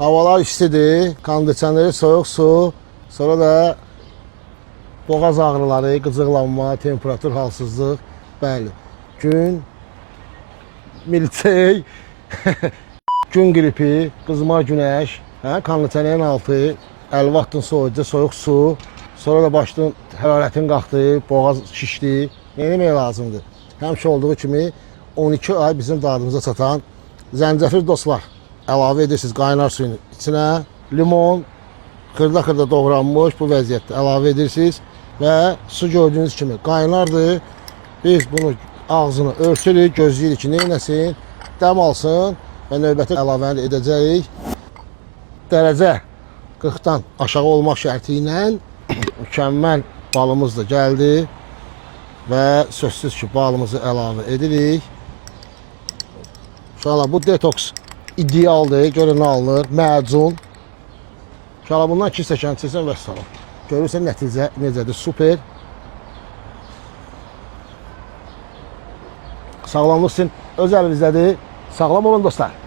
Havalar istidir, kondisioneri, soyuq su, sonra da boğaz ağrıları, qıcıqlanma, temperatur halsızlıq, bəli. Gün, milçək, gün qripi, qızmar günəş, kondisionerin altı, 50 vattın soyucu, soyuq su, sonra da başın hərarətin qalxdı, boğaz şişdi. Nə etmək lazımdır? Həmişə olduğu kimi 12 ay bizim dadımıza çatan zəncəfil dostlar. Əlavə edirsiniz qaynar suyun içinə, limon, xırda-xırda doğranmış bu vəziyyətdə əlavə edirsiniz və su gördüyünüz kimi qaynardır. Biz bunu ağzını örtürük, gözləyirik ki, neynəsin, dəm alsın və növbəti əlavəni edəcəyik. Dərəcə 40-dan aşağı olmaq şərti ilə mükəmməl balımız da gəldi və sözsüz ki, balımızı əlavə edirik. İnşallah bu detoks idealdır, görün nə alınır, macun. İnşallah bundan 2 stəkan içirsən və salam. Görürsən nəticə necədir, super. Sağlamlıq sizin öz əlinizdədir. Sağlam olun dostlar.